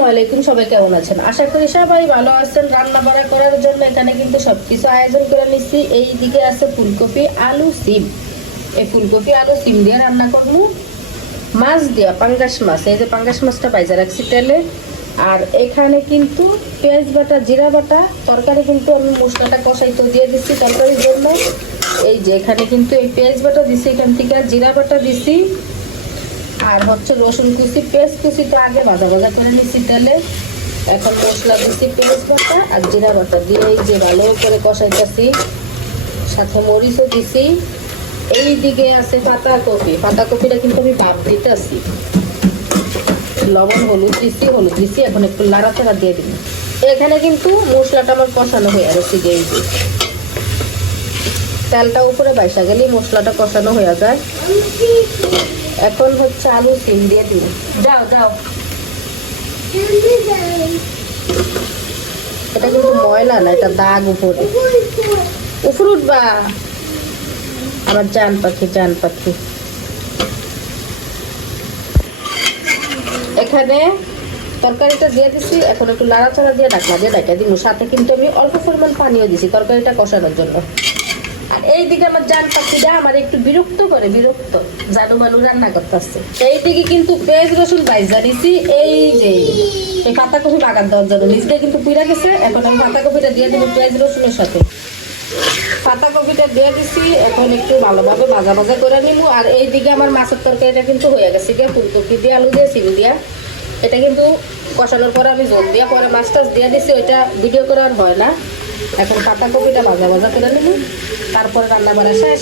আসসালামু আলাইকুম, সবাই কেমন আছেন? আশা করি সবাই ভালো আছেন। রান্না বাড়া করার জন্য এখানে কিন্তু সবকিছু আয়োজন করে নিচ্ছি। এই দিকে আছে ফুলকপি আলু সিম। এই ফুলকপি আলু সিম দিয়ে রান্না করবো। মাছ দিয়া পাঙ্গাস মাছ, এই যে পাঙ্গাস মাছটা বাইজা রাখছি তেলে। আর এখানে কিন্তু পেঁয়াজ বাটা জিরা বাটা তরকারি, কিন্তু আমি মশলাটা কষাইতে দিয়ে দিচ্ছি তরকারির জন্য। এই যে এখানে কিন্তু এই পেঁয়াজ বাটা দিচ্ছি, এখান থেকে জিরা বাটা দিচ্ছি, আর হচ্ছে রসুন কুচি পেঁয়াজ কুচি তো আগে ভাজা ভাজা করে নিচ্ছি তেলে। এখন মশলা দিচ্ছি পেঁয়াজ বাটা আর জিরা বাটা দিয়ে এই যে ভালো করে কষাইতেছি, সাথে মরিচও দিছি। এই দিকে আছে পাতাকপি, পাতাকপিটা কিন্তু আমি ভাপ দিতেছি। লবণ হলুদ দিছি, এখন একটু নাড়াচাড়া দিয়ে দিই। এখানে কিন্তু মশলাটা আমার কষানো হয়ে গেছে। এই যে তেলটা উপরে বাইসা গেলে মশলাটা কষানো হয়ে যায়। এখন হচ্ছে আলু সিম দিয়ে দিন। যাও যাও, এটা কিন্তু ময়লা না, এটা দাগ উপরে উপরে উঠবা। আমার জান পাখি জান পাখি। এখানে তরকারিটা দিয়ে দিচ্ছি, এখন একটু নাড়াচাড়া দিয়ে ঢাকনা দিয়ে ঢাকা দিব। সাথে কিন্তু আমি অল্প পরিমাণ পানিও দিছি তরকারিটা কষানোর জন্য। আর এইদিকে আমার জান পাখিটা আমার একটু বিরক্ত করে, বিরক্ত জানু মানু রান্না করতেছে। এইদিকে কিন্তু পেঁয়াজ রসুন ভাইজা দিছি। এই যে এই পাতাকপি বাগান দেওয়ার জন্য নিচটা কিন্তু পুড়ে গেছে। এখন আমি পাতাকপিটা দিয়ে দেবো পেঁয়াজ রসুনের সাথে। পাতাকপিটা দিয়ে দিছি, এখন একটু ভালোভাবে ভাজা ভাজা করে নিব। আর এইদিকে আমার মাছের তরকারিটা কিন্তু হয়ে গেছে গিয়ে, ফুলকপি দিয়ে আলু দিয়ে সিম দিয়া। এটা কিন্তু কষানোর পরে আমি জল দিয়া পরে মাছ টাছ দিয়ে দিছি, ওইটা ভিডিও করে আর হয় না। এখন পাতাকপিটা ভাজা ভাজা করে নিব, তারপরে রান্না করা শেষ।